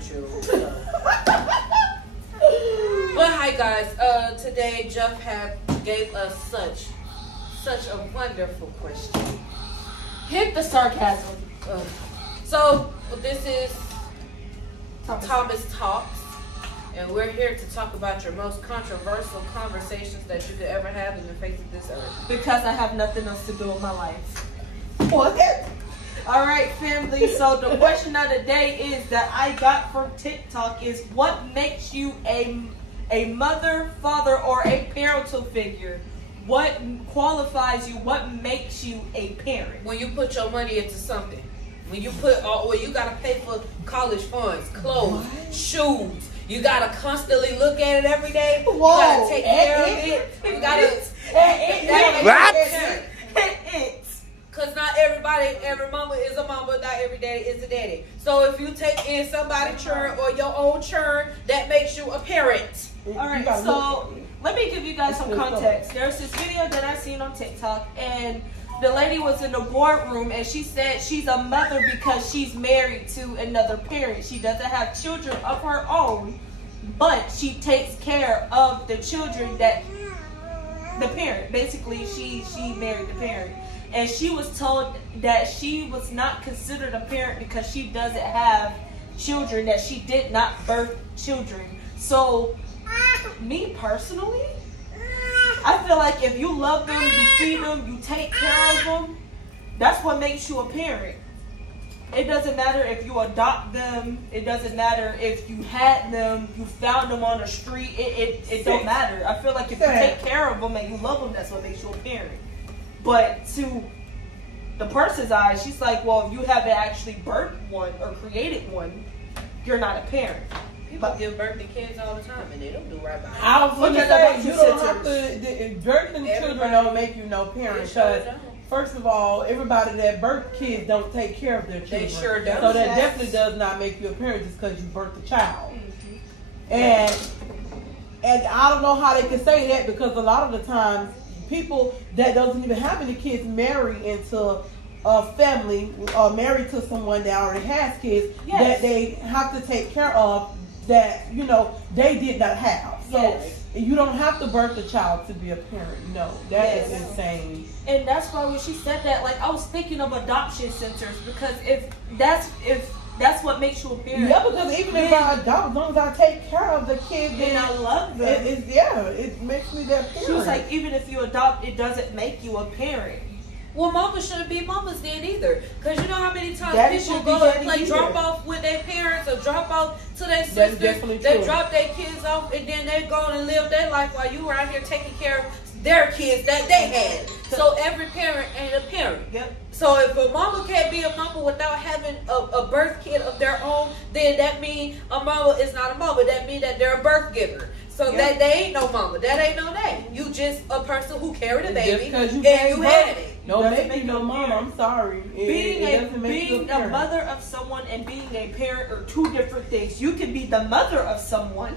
true. So. But hi guys, today Jeff gave us such a wonderful question. Hit the sarcasm. So this is Thomas Talks, and we're here to talk about your most controversial conversations that you could ever have in the face of this earth. Because I have nothing else to do with my life. What? All right, family. So the question of the day is that I got from TikTok is what makes you a mother, father, or a parental figure? What qualifies you? What makes you a parent? When you put your money into something, when you gotta pay for college funds, clothes, shoes. You gotta constantly look at it every day. You gotta take care of it. You gotta. Cause not every mama is a mama, not every daddy is a daddy. So if you take in somebody's churn or your own churn, that makes you a parent. All right, so let me give you guys some context. There's this video that I seen on TikTok, and the lady was in the boardroom, and she said she's a mother because she's married to another parent. She doesn't have children of her own, but she takes care of the children that the parent. Basically, she married the parent. And she was told that she was not considered a parent because she doesn't have children, that she did not birth children. So, me personally, I feel like if you love them, you feed them, you take care of them, that's what makes you a parent. It doesn't matter if you adopt them. It doesn't matter if you had them, you found them on the street. It don't matter. I feel like if you take care of them and you love them, that's what makes you a parent. But to the person's eyes, she's like, well, if you haven't actually birthed one or created one, you're not a parent. People give birth to kids all the time, and they don't do right by it. I was going to say, you don't have to, birthing children don't make you no parent. Because, first of all, everybody that birth kids don't take care of their children. They sure don't. So that definitely does not make you a parent just because you birthed a child. Mm-hmm. And I don't know how they can say that, because a lot of the times, people that doesn't even have any kids marry into a family or married to someone that already has kids that they have to take care of, that they did not have. So you don't have to birth a child to be a parent. No, that is insane. And that's why when she said that, like, I was thinking of adoption centers, because if that's what makes you a parent. Yeah, because even if I adopt, as long as I take care of the kid, then I love them. It makes me that parent. She was like, even if you adopt, it doesn't make you a parent. Well, mamas shouldn't be mamas then either. Because you know how many times people go and play drop off with their parents or drop off to their sisters. They drop their kids off and then they go and live their life while you were out here taking care of their kids that they had. So every parent ain't a parent. Yep. So if a mama can't be a mama without having a birth kid of their own, then that means a mama is not a mama. That means that they're a birth giver. So that they ain't no mama. That ain't no name. You just a person who carried a baby and you had it. No baby, no mama. I'm sorry. Being a mother of someone and being a parent are two different things. You can be the mother of someone,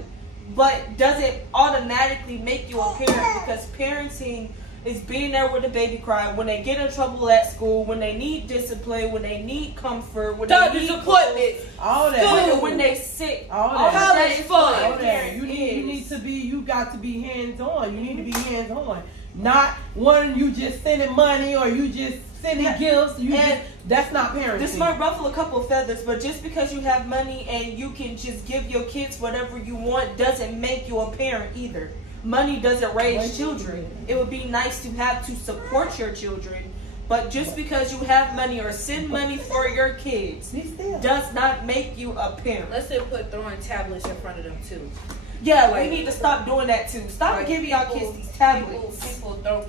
but doesn't automatically make you a parent, because parenting is being there when the baby cry, when they get in trouble at school, when they need discipline, when they need comfort, when they need appointments, all that, when they sick, all that. College fun. All that. You got to be hands on. You need to be hands on. Not one you just sending money or you just sending gifts. That's not parenting. This might ruffle a couple feathers, but just because you have money and you can just give your kids whatever you want doesn't make you a parent either. Money doesn't raise children. It would be nice to have to support your children, but just because you have money or send money for your kids does not make you a parent. Let's say put throwing tablets in front of them too. Yeah, we need to stop doing that too. Stop giving y'all kids these tablets. People throw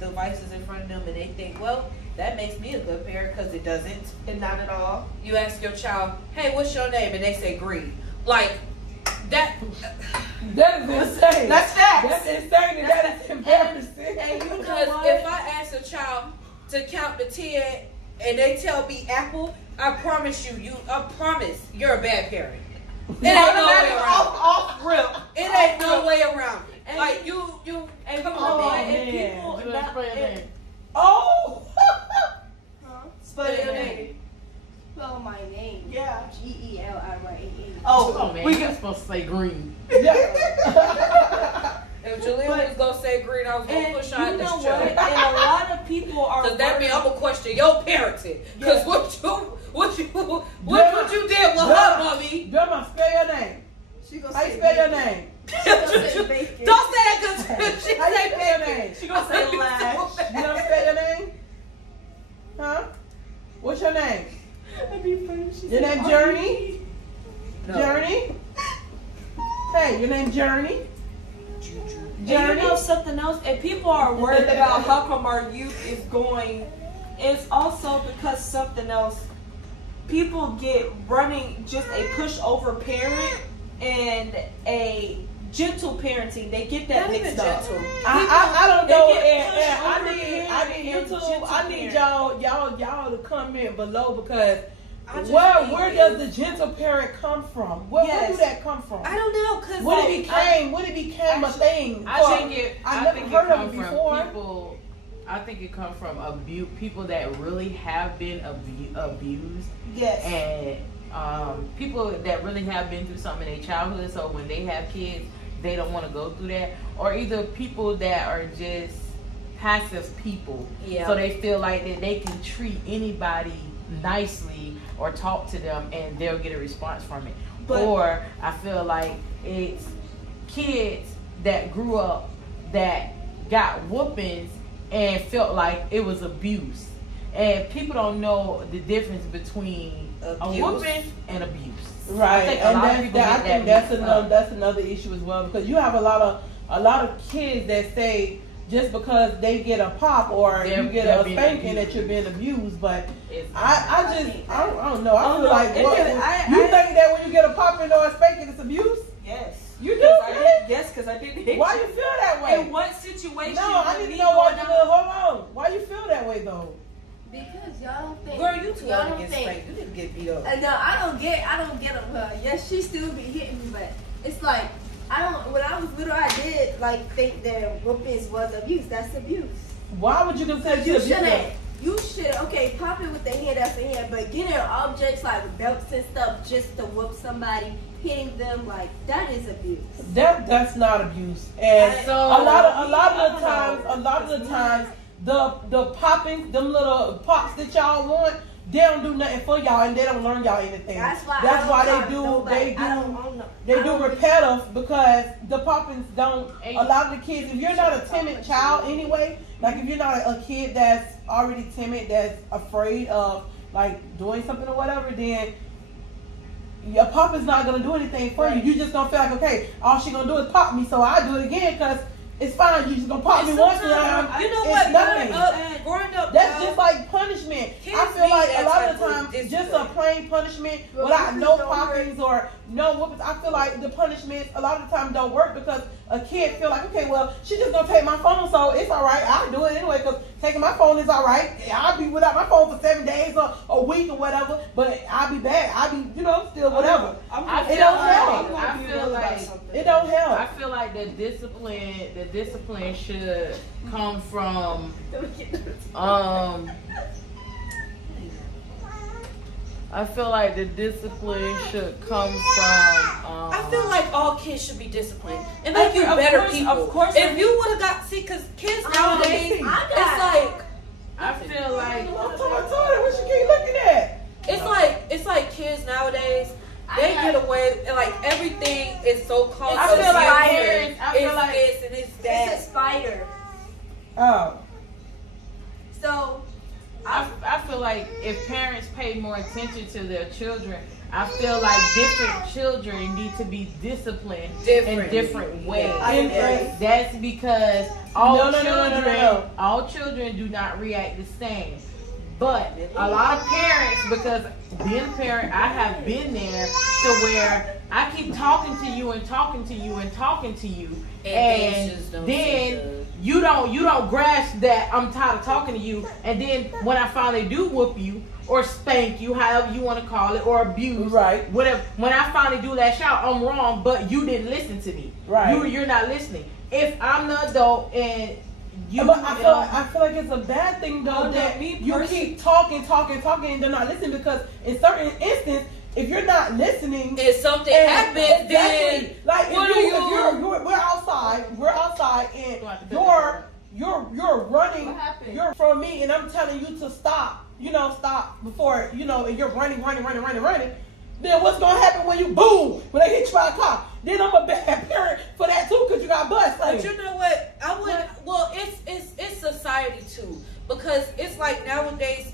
devices in front of them and they think, well, that makes me a good parent, because it doesn't. And not at all. You ask your child, hey, what's your name? And they say Green. Like, that is insane. That's facts. That's insane, and that is embarrassing. Because if I ask a child to count to 10 and they tell me Apple, I promise you're a bad parent. It ain't no way around it. It ain't no way around it. And like you come on, man. Oh, spell your name. spell my name? Yeah. G-E-L-I-Y-A-N. Oh man, you're supposed to say green. If Jaleel was gonna say green, I was gonna push out this what? child. And a lot of people are. Cause that means I'm gonna question your parenting. Cause what you did with her, mommy? Grandma, spell your name. She gonna How you say spell your bacon. name? She gonna say bacon. Don't say that cause she How you say spell your bacon. name? She gonna say lash. You don't spell your name? Huh? What's your name? That'd be funny. Your name Journey? No. Journey? Hey, your name Journey? And you know something else? And people are worried about how come our youth is going. It's also because something else. People get running just a pushover parent and a gentle parenting. They get that mixed up. I don't know. I I need y'all to comment below because where does the gentle parent come from? Where do that come from? I don't know, cause When it became a thing. I think it heard of it before. People. I think it comes from people that really have been abused. Yes. And people that really have been through something in their childhood. So when they have kids, they don't want to go through that. Or either people that are just passive people. Yeah. So they feel like that they can treat anybody nicely or talk to them and they'll get a response from it. Or I feel like it's kids that grew up that got whoopings and felt like it was abuse. And people don't know the difference between a whooping and abuse. Right, I think that's another issue as well because you have a lot of kids that say just because they get a pop or you get a spanking that you're being abused, but I don't know. I feel like you think that when you get a popping or a spanking, it's abuse? Yes. You do? Yes, because I did hit Why you feel that way? In what situation? No, I need to know why you feel. Hold on. Why you feel that way though? Because y'all don't think. Girl, you too y'all young to don't get think. spanked. You didn't get beat up. No, I don't get them. Yes, she still be hitting me, but it's like when I was little, I did think that whoopings was abuse. That's abuse. Why would you consider it abuse? You should pop it with the hand, that's the hand, but getting objects like belts and stuff just to whoop somebody, hitting them that is abuse. That's not abuse. And so a lot of the times the popping, them little pops that y'all want, they don't do nothing for y'all and they don't learn y'all anything. That's why they do repetitive because the poppings don't. A lot of the kids, if you're not a timid child anyway, like if you're not a kid that's already timid, that's afraid of doing something or whatever, then your pop is not gonna do anything for you. You just gonna feel like, okay, all she gonna do is pop me, so I do it again because it's fine. You just gonna pop me once and you know it's what? nothing. Growing up, that's just like punishment. I feel like a lot of the times, just a plain punishment without no poppings or no whoopings. I feel like the punishments a lot of the time don't work because a kid feel like, okay, well, she's just gonna take my phone, so it's all right. I'll do it anyway because taking my phone is all right. I'll be without my phone for 7 days or a week or whatever, but I'll be back. I'll be, still whatever. It don't help. It don't help. I feel like the discipline should come from I feel like the discipline should come from I feel like all kids should be disciplined and make you better people. Of course, if you would have got because kids nowadays, it's like I feel like what you keep looking at? It's like kids nowadays. They get away and everything is so close. I feel like this and it's that. It's a spider. Oh. So I feel like if parents pay more attention to their children, I feel like different children need to be disciplined in different ways. That's because all children do not react the same. But a lot of parents, because being a parent, I have been there to where I keep talking to you and talking to you and talking to you, and then you don't grasp that I'm tired of talking to you, and then when I finally do whoop you or spank you, however you want to call it, or abuse, whatever, when I finally do lash out, I'm wrong, but you didn't listen to me. You're not listening. If I'm the adult and But I feel like it's a bad thing though that you keep talking, and they're not listening, because in certain instances, if you're not listening, if something happens, then like if we're outside, and you're running, you're from me, and I'm telling you to stop, stop before, and you're running. Then what's gonna happen when you boom, when they hit you by a car? Then I'm a bad parent for that too, because you got bust. But you know what? Well, it's society too, because it's like nowadays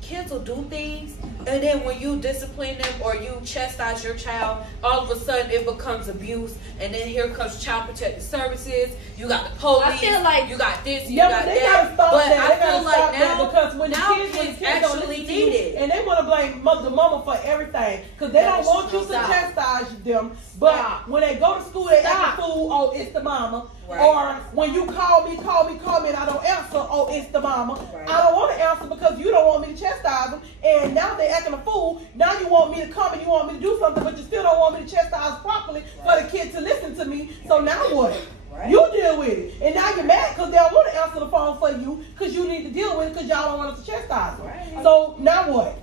kids will do things, and then when you discipline them or you chastise your child, all of a sudden it becomes abuse, and then here comes Child Protective Services. You got the police. I feel like you got this, you got that. Gotta stop but that. I feel like now, because when the kids actually need it, and they want to blame the mama for everything, because they don't want you to chastise them. But when they go to school, they act a fool. Oh, it's the mama. Right. Or when you call me, and I don't answer. Oh, it's the mama. Right. I don't want to answer because you don't want me to chastise them. And now they acting a fool. Now you want me to come and you want me to do something, but you still don't want me to chastise properly for the kid to listen to me. So now what? Right. You deal with it. And now you're mad because they don't want to answer the phone for you, because you need to deal with it because y'all don't want us to chastise them. Right. So now what?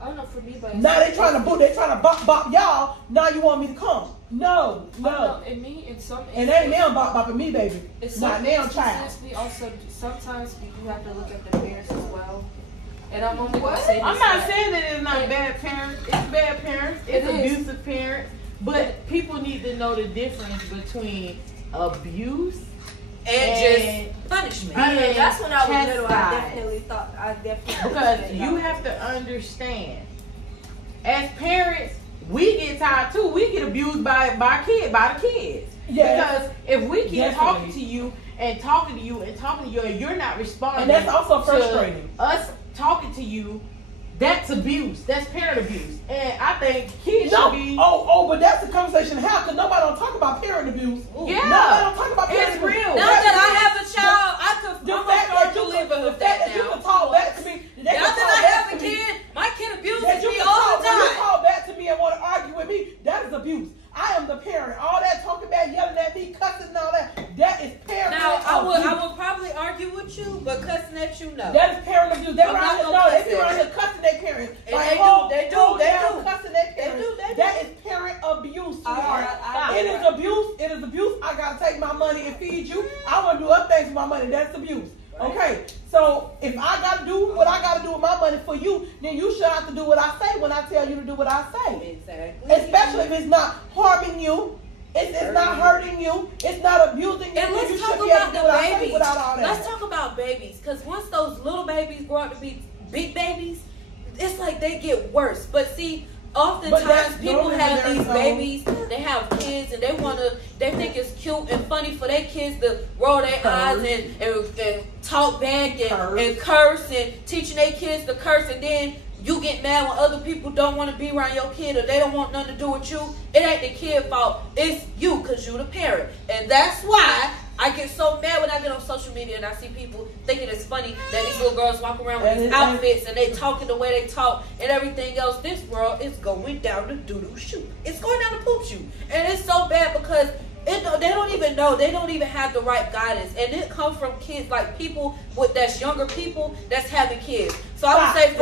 I don't know for me, but now they trying to bop y'all. Now you want me to come? No. And me, in some and ain't now bopping me, baby. It's not now, child. We also sometimes we do have to look at the parents as well. And I'm only going to say this. I'm not saying that it's not bad parents. It's bad parents. It's abusive parents. But people need to know the difference between abuse and just punishment. That's when I was little. I definitely because you have to understand, as parents, we get tired too. We get abused by the kids. Yes. Because if we keep talking to you and talking to you and you're not responding, and that's also frustrating. Us talking to you, that's abuse. That's parent abuse. And I think kids should be. But that's the conversation to have, because nobody don't talk about parent abuse. Yeah. Nobody don't talk about parent abuse. It's real. Now that I have a child, I could the fact that you can talk back to me. Now that I have a kid, my kid abuses me all the time. You call back to me and want to argue with me, that is abuse. I am the parent. All that talking back, yelling at me, cussing and all that is parent abuse. Now, I would probably argue with you, but cussing at you, no. That is parent abuse. They be around here cussing their parents. They do. Cussing their parents. That is parent abuse, sweetheart. It is abuse. I got to take my money and feed you. I want to do other things with my money. That's abuse. Okay, so if I got to do what I got to do with my money for you, then you should have to do what I say when I tell you to do what I say. Exactly. Especially if it's not harming you, it's not hurting you, it's not abusing you. And let's talk about the babies. Let's talk about babies, because once those little babies grow up to be big babies, it's like they get worse. But see, oftentimes people have these babies, they have kids, and they think it's cute and funny for their kids to roll their eyes and talk back and curse and teaching their kids to curse, and then you get mad when other people don't want to be around your kid or they don't want nothing to do with you. It ain't the kid's fault. It's you, because you're the parent. And that's why I get so mad when I get on social media and I see people thinking it's funny that these little girls walk around with these outfits and they talking the way they talk and everything else. This world is going down the doo-doo chute. It's going down the poop chute. And it's so bad because they don't even know. They don't even have the right guidance. And it comes from kids, like people that's younger people that's having kids. So I would say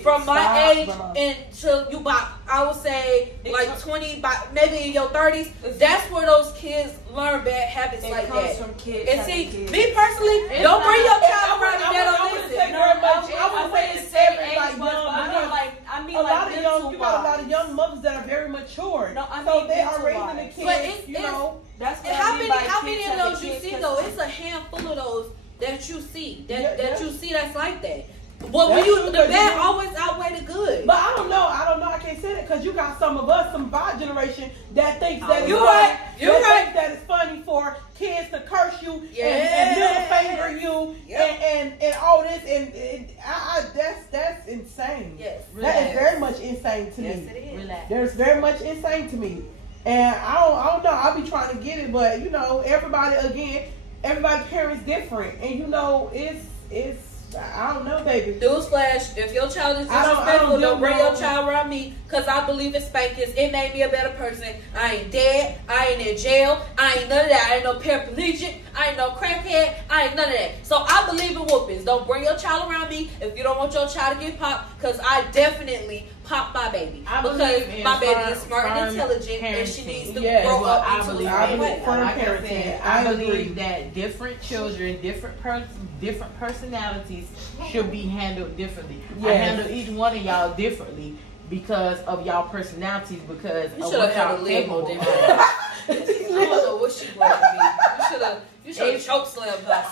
from my age until you about, I would say like 20, maybe in your 30s, that's where those kids learn bad habits like that. From kids and see, me personally, don't bring your child around me that don't listen. I would say it's every you got a lot of young mothers that are very mature. So they are raising the kids, That's what how many of those you see though? It's a handful of those that you see that you see that's like that. Well, the bad always outweigh the good. But I don't know. I can't say that because you got some of our generation that thinks that you're right. That it's funny for kids to curse you and middle finger you and all this and that's insane. Yes, that is very much insane to me. Yes, it is. There's very much insane to me, and I don't know. I'll be trying to get it, but everybody parents different, and it's I don't know, baby. Newsflash, if your child is disrespectful, don't bring your child around me, because I believe in spankings. It made me a better person. I ain't dead. I ain't in jail. I ain't none of that. I ain't no paraplegic. I ain't no crackhead. I ain't none of that. So I believe in whoopings. Don't bring your child around me if you don't want your child to get popped, because I definitely pop my baby. Because my baby is smart and intelligent, and she needs to grow up into I believe that different children, different personalities should be handled differently. Yes. I handle each one of y'all differently because of y'all personalities, because of what y'all capable of. I don't know what she wanted to be. You should have choke slammed her.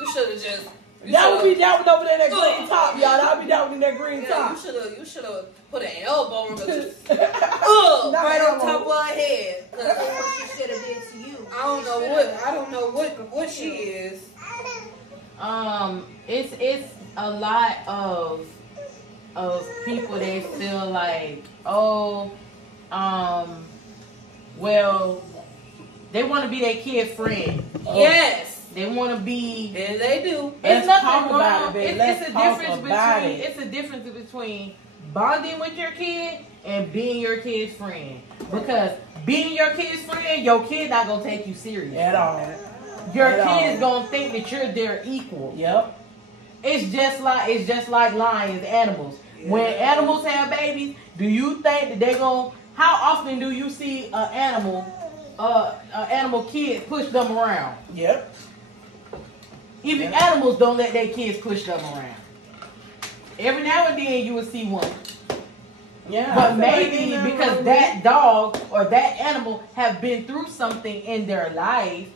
You should have just. That would be down over there in that green top, y'all. That would be down in that green top. You should have put an elbow on her, just right on top of her head. That's what she should have did to you. I don't know what she is. It's a lot of people that feel like, well, they want to be their kid's friend. Yes. They want to be. And they do. It's nothing wrong. It's a difference between bonding with your kid and being your kid's friend. Because being your kid's friend, your kid not gonna take you serious at all. Your kid's gonna think that you're their equal. Yep. It's just like lions, animals. Yeah. When animals have babies, do you think that they're gonna? How often do you see an animal kid push them around? Yep. Even animals don't let their kids push them around. Every now and then you will see one. Yeah. But maybe because that dog or that animal have been through something in their life,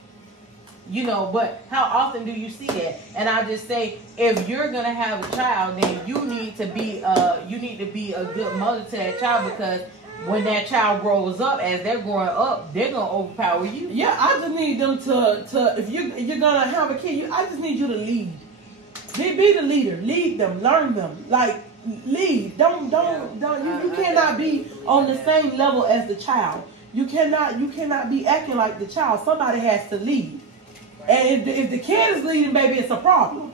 but how often do you see that? And I just say, if you're gonna have a child, then you need to be a good mother to that child, because when that child grows up, as they're growing up, they're gonna overpower you. Yeah, I just need them to if you're gonna have a kid, I just need you to lead. Be the leader. Lead them. Learn them. Like, lead. Don't. You cannot be on the same level as the child. You cannot be acting like the child. Somebody has to lead. And if the kid is leading, baby, it's a problem.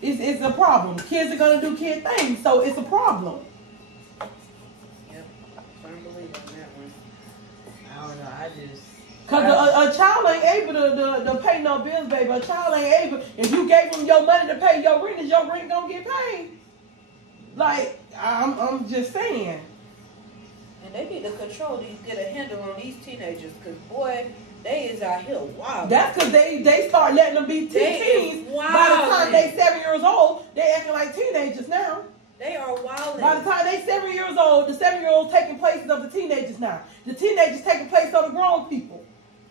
It's a problem. Kids are gonna do kid things, so it's a problem. Because a child ain't able to pay no bills, baby. A child ain't able. If you gave them your money to pay your rent, is your rent gonna get paid? Like, I'm just saying. And they need to get a handle on these teenagers, because boy, they is out here wild. That's because they start letting them be teens. By the time they 7 years old, they acting like teenagers now. They are wild. By the time they 7 years old, the 7-year-olds taking places of the teenagers now. The teenagers taking place of the grown people.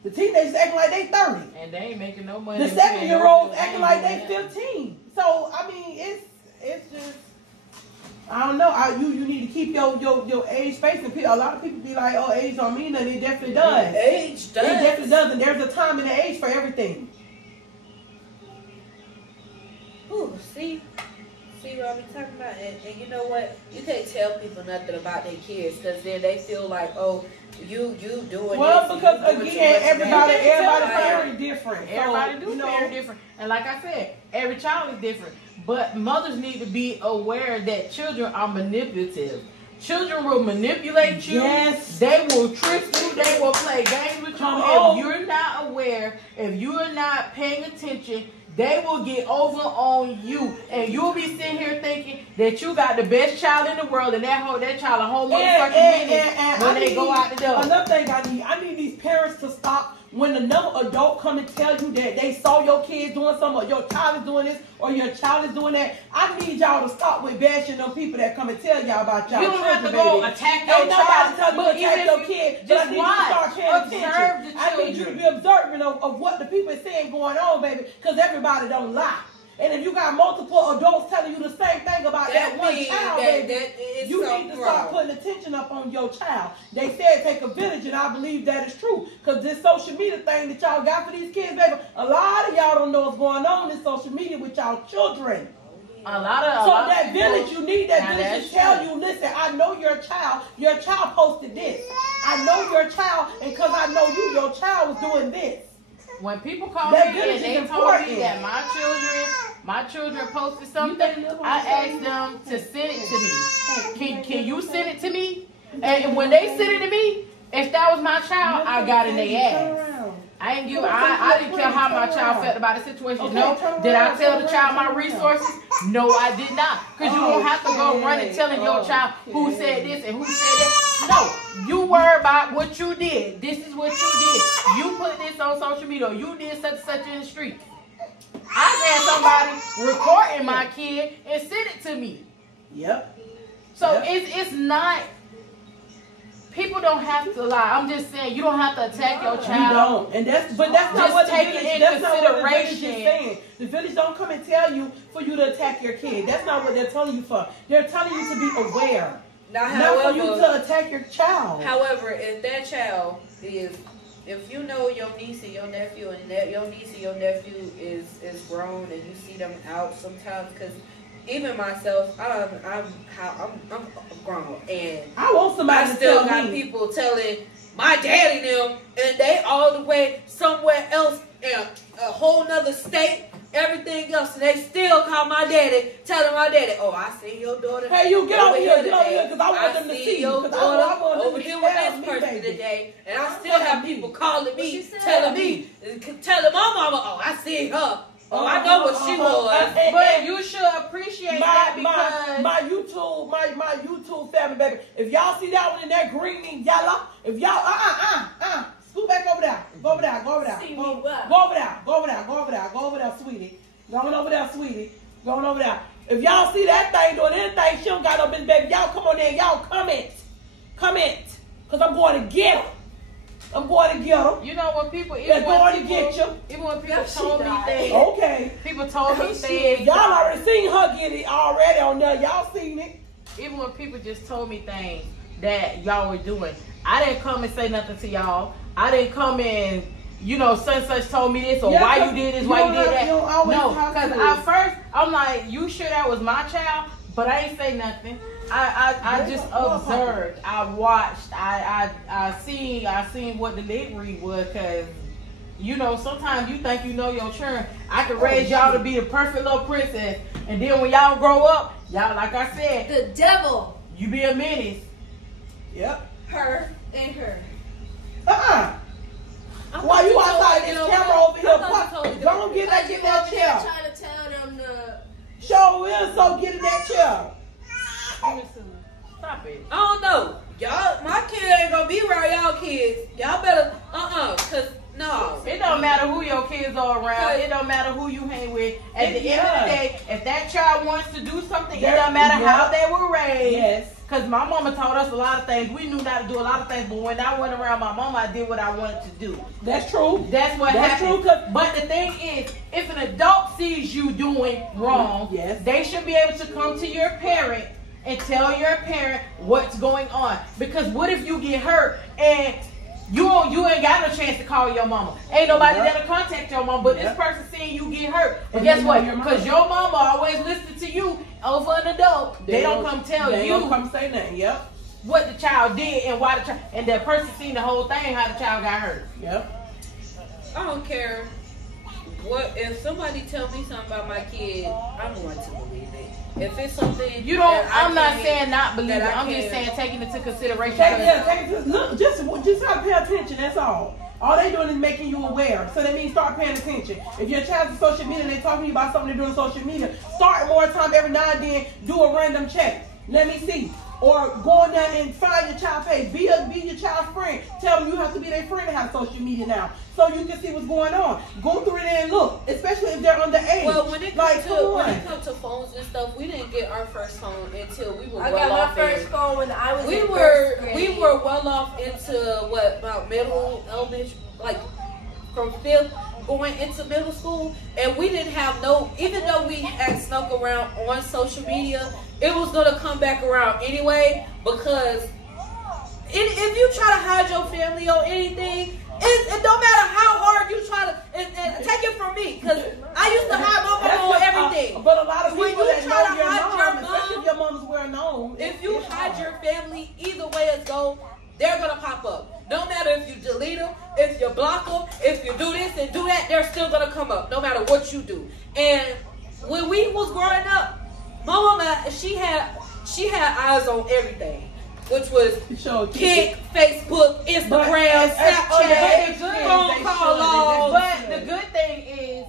The teenagers acting like they 30. And they ain't making no money. The 7-year-olds acting like they 15. So, I mean, it's just, I don't know. You need to keep your age space. And a lot of people be like, oh, age don't mean nothing. It definitely does. Age does. It definitely does. And there's a time and an age for everything. Ooh, see what I'm talking about? And you know what? You can't tell people nothing about their kids, because then they feel like, oh, you doing well, this. Because again, everybody very different. Everybody very different. And like I said, every child is different. But mothers need to be aware that children are manipulative. Children will manipulate you. Yes. They will trick you. They will play games with you. If you're not aware, if you are not paying attention, they will get over on you, and you'll be sitting here thinking that you got the best child in the world, and that child a whole motherfucking minute when they go out the door. Another thing I need these parents to stop when another adult come and tell you that they saw your kids doing something, or your child is doing this, or your child is doing that. I need y'all to stop with bashing them people that come and tell y'all about y'all. You don't have to go attack your child. Tell you to attack your kid. Just I need you to start paying attention. I need you to be observant of what the people are saying going on, baby, because everybody don't lie. And if you got multiple adults telling you the same thing about that one child, baby, you need to start putting attention up on your child. They said take a village, and I believe that is true. Because this social media thing that y'all got for these kids, baby, a lot of y'all don't know what's going on in social media with y'all children. So that village, you need that village to tell you, listen, I know your child posted this. I know your child, and because I know you, your child was doing this. When people call me and they told me that my children posted something, I asked them to send it to me. Can you send it to me? And when they sent it to me, if that was my child, I got in their ass. I didn't care how my child felt about the situation. No. Did I tell the child my resources? No, I did not. Because you don't have to go running telling your child who said this and who said that. No. You worry about what you did. This is what you did. You put this on social media. Or you did such and such in the street. I had somebody recording my kid and send it to me. Yep. So it's not... People don't have to lie. I'm just saying you don't have to attack your child. You don't, and that's not what the village is saying. The village don't come and tell you for you to attack your kid. That's not what they're telling you for. They're telling you to be aware, not for you to attack your child. However, if that child is, if you know your niece and your nephew, and that your niece and your nephew is grown, and you see them out sometimes, because even myself, I'm grown, and I want somebody I still to got people telling my daddy them, and they all the way somewhere else in a whole nother state, everything else, and they still call my daddy, telling my daddy, "Oh, I see your daughter. Hey, you get over here, because I want them to see your daughter over here with this person today." And I still have people calling me, telling my mama, "Oh, I see her. Oh, I know what she was." But you should appreciate that because my YouTube family, baby. If y'all see that one in that green and yellow, if y'all scoot back over there. Go over there. Go over there. Go over there, sweetie. Going over there, sweetie. Going over there. If y'all see that thing doing anything, she don't got no business, baby. Y'all come on there. Y'all comment. Because I'm going to get her. I'm going to get them. You know when people, they're going to get you. Even when people told me things. Okay. People told me things. Y'all already seen her get it already on there. Y'all seen it. Even when people just told me things that y'all were doing, I didn't come and say nothing to y'all. I didn't come and, such told me this or why you did this, why you did that. No, because at first I'm like, you sure that was my child? But I ain't say nothing. I just observed. I watched. I seen what the delivery was, because sometimes you think you know your children. I could raise y'all to be the perfect little princess, and then when y'all grow up, y'all, like I said, the devil. You be a menace. Yep. Her and her. Why you outside this camera over here? Don't get that chair. Trying to tell them to show will, so get in that chair. Stop it. I don't know. Y'all, my kid ain't gonna be around y'all kids. Y'all better, cause no. It don't matter who your kids are around. It don't matter who you hang with. At the end of the day, if that child wants to do something, it don't matter how they were raised. Yes. Because my mama taught us a lot of things. We knew not to do a lot of things, but when I went around my mama, I did what I wanted to do. That's true. That's what happened. True. But the thing is, if an adult sees you doing wrong, they should be able to come to your parent and tell your parent what's going on. Because what if you get hurt and you ain't got no chance to call your mama? Ain't nobody that'll contact your mama, but this person seeing you get hurt. But guess what? Because your mama always listens to you over an adult. They don't come tell you. They don't come say nothing. Yep. What the child did and why the child, and that person seen the whole thing, how the child got hurt. Yep. I don't care what if somebody tell me something about my kid. I'm going to believe it. If it's something you don't, I'm not saying not believe it. I'm just saying taking into consideration. Look, just have to pay attention. That's all. All they doing is making you aware. So that means start paying attention. If your child's on social media and they talking to you about something they're doing on social media, start more time every now and then. Do a random check. Let me see. Or go in there and find your child page. Be your child's friend. Tell them you have to be their friend to have social media now, so you can see what's going on. Go through it and look, especially if they're underage. Well, when it comes to phones and stuff, we didn't get our first phone until we were well off. I got my first phone when I was. We were well off into about middle, elementary, like from 5th going into middle school, and we didn't have even though we had snuck around on social media, it was gonna come back around anyway, because if you try to hide your family or anything, it don't matter how hard you try to, and take it from me, because I used to hide my mom on everything. But a lot of people when you try to hide your mom, especially if your mom's well known, if you hide your family, either way it goes, they're gonna pop up. No matter if you delete them, if you block them, if you do this and do that, they're still gonna come up, no matter what you do. And when we was growing up, my mama, she had eyes on everything, which was Kik, Facebook, Instagram, Snapchat, phone call. But the good thing is,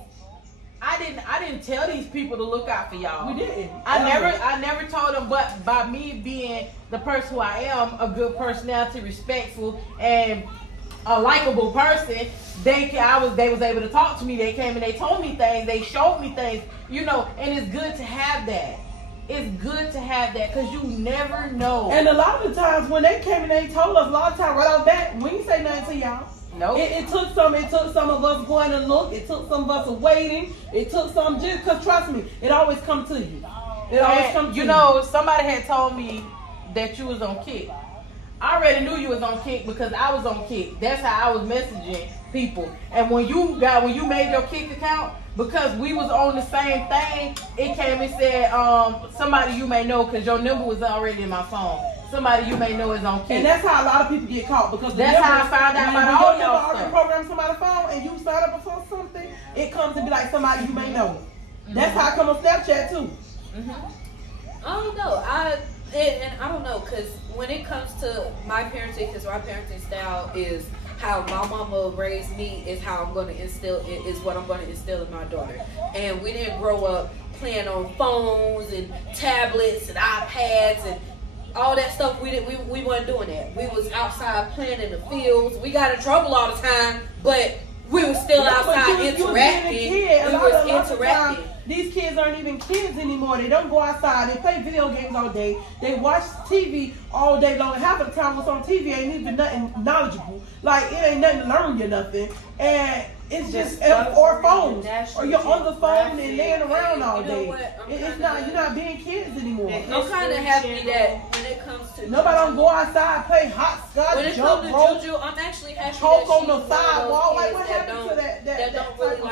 I didn't tell these people to look out for y'all. We didn't. I never told them, but by me being the person who I am, a good personality, respectful, and a likable person, they was able to talk to me. They came and they told me things. They showed me things, you know, and it's good to have that. It's good to have that because you never know. And a lot of the times when they came and they told us, a lot of times right off bat, we ain't say nothing to y'all. Nope. It took some of us going to look. It took some of us waiting. It took some just because, trust me, it always come to you. It always comes to you. You know, somebody had told me that you was on Kik. I already knew you was on Kik because I was on Kik. That's how I was messaging people. And when you made your Kik account, because we was on the same thing, it came and said, somebody you may know, because your number was already in my phone. Somebody you may know is on Kik. And that's how a lot of people get caught, because that's how I found out about all y'all stuff. Program somebody's phone and you sign up for something, it comes to be like somebody you may know. That's how I come on Snapchat too. I don't know. I don't know, because when it comes to my parenting, because my parenting style is how my mama raised me, is how I'm going to instill, is what I'm going to instill in my daughter. And we didn't grow up playing on phones and tablets and iPads and all that stuff. We weren't doing that. We was outside playing in the fields. We got in trouble all the time, but we were still outside interacting. We was interacting. These kids aren't even kids anymore. They don't go outside. They play video games all day. They watch TV all day long. Half of the time what's on TV ain't even nothing knowledgeable. Like, it ain't nothing to learn you nothing. And it's just or phones. Or you're on the phone and laying around all day. It's not, you're not being kids anymore. I'm kind of happy that when it comes to nobody don't go outside, play hopscotch, when it jump comes rope, to Juju, I'm actually happy choke that on the sidewalk. Like, what happened to that don't really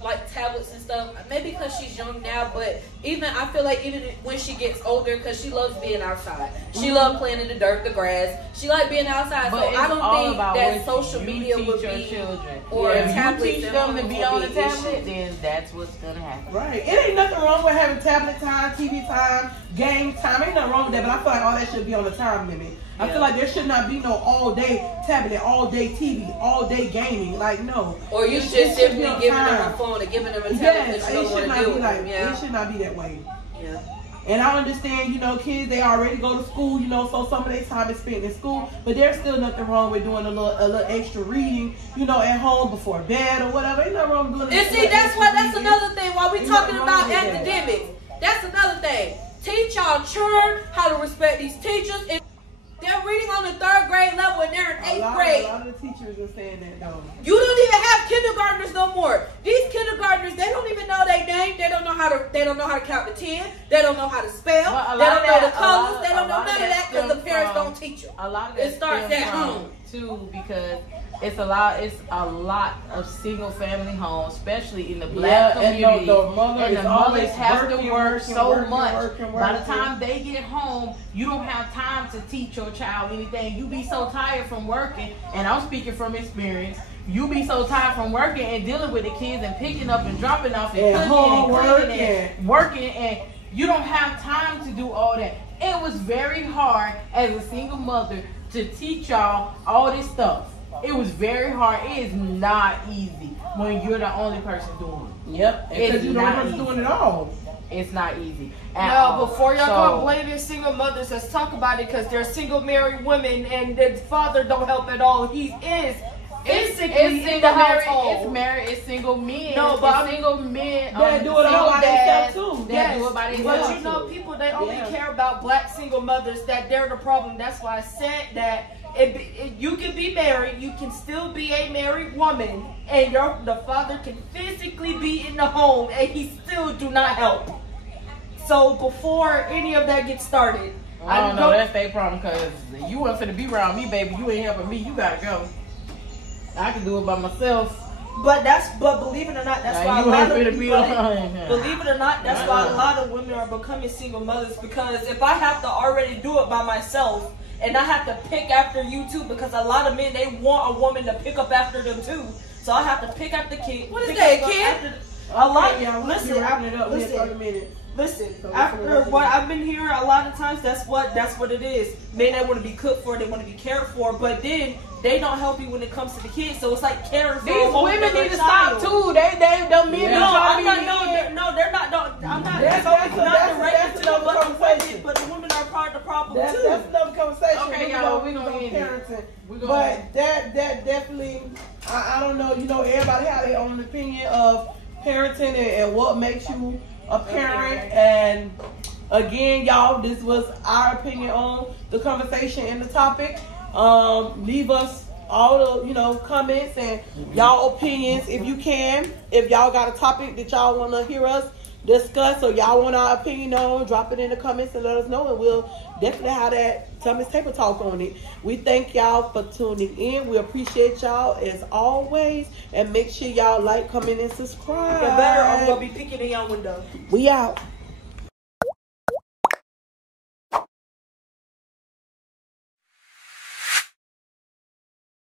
like tablets and stuff. Maybe because she's young now, but even I feel like even when she gets older, because she loves being outside. She loves playing in the dirt, the grass. She likes being outside. But so I don't think that social media would your be children. or if tablets you teach them to be on the tablet, then that's what's gonna happen. Right. It ain't nothing wrong with having tablet time, TV time, game time. Ain't nothing wrong with that. But I feel like all that should be on the time limit. I feel like there should not be no all day tablet, all day TV, all day gaming. Like, no. Or you just simply giving them a phone or giving them a tablet. Yes, it should not be like it should not be that way. Yeah. And I understand, you know, kids, they already go to school, you know, so some of their time is spent in school, but there's still nothing wrong with doing a little extra reading, you know, at home before bed or whatever. Ain't nothing wrong with doing and see, that's another thing while we talking about academics. That's another thing. Teach y'all children how to respect these teachers. If they're reading on the 3rd grade level and they're in 8th grade. A lot of the teachers are saying that, though. You don't even have kindergartners no more. These kindergartners, they don't even know their name. They don't know how to count to 10. They don't know how to spell. They don't know the colors. They don't know none of that because the parents don't teach them. A lot of that it starts at home too, because it's a lot of single family homes, especially in the black community. And the mothers have to work so much. By the time time they get home, you don't have time to teach your child anything. You be so tired from working, and I'm speaking from experience. You be so tired from working and dealing with the kids and picking up and dropping off and cooking and cleaning and working, and you don't have time to do all that. It was very hard as a single mother to teach y'all all this stuff. It was very hard. It is not easy when you're the only person doing it. Yep. Because you're the only person doing it all. It's not easy. Before y'all come blaming single mothers, let's talk about it, because they're single married women and the father don't help at all. He is physically in the household. It's single men. No, but single men that do it all by themselves too. Yes, do it by but you know, people, they only care about black single mothers, that they're the problem. That's why I said that you can be married, you can still be a married woman, and the father can physically be in the home and he still do not help. So before any of that gets started, I don't know, that's their problem, because you weren't finna be around me, baby. You ain't helping me. You gotta go. I can do it by myself. But believe it or not, that's why a lot of women are becoming single mothers, because if I have to already do it by myself, and I have to pick after you too, because a lot of men, they want a woman to pick up after them too. So I have to pick up the kid. What is that, kid? A lot. Yeah, listen, wrapping it up in 30 minutes. Listen, after what I've been hearing a lot of times, that's what it is. Men, they want to be cooked for, they want to be cared for, but then they don't help you when it comes to the kids. So it's like caring for these women need to stop too. They don't men. No, I'm not. No, they're not. I'm not. That's directed to conversation. But the women are part of the problem too. That's another conversation. Okay, y'all, we gonna end parenting. But that definitely, I don't know. You know, everybody have their own opinion of parenting and what makes you a parent. And again, y'all, this was our opinion on the conversation and the topic. Leave us all the comments and y'all opinions if you can. If y'all got a topic that y'all want to hear us discuss or y'all want our opinion on, drop it in the comments and let us know, and we'll definitely have that Thomas Table Talk on it. We thank y'all for tuning in. We appreciate y'all as always, and make sure y'all like, comment, and subscribe. The better I'm gonna be picking in your window. We out.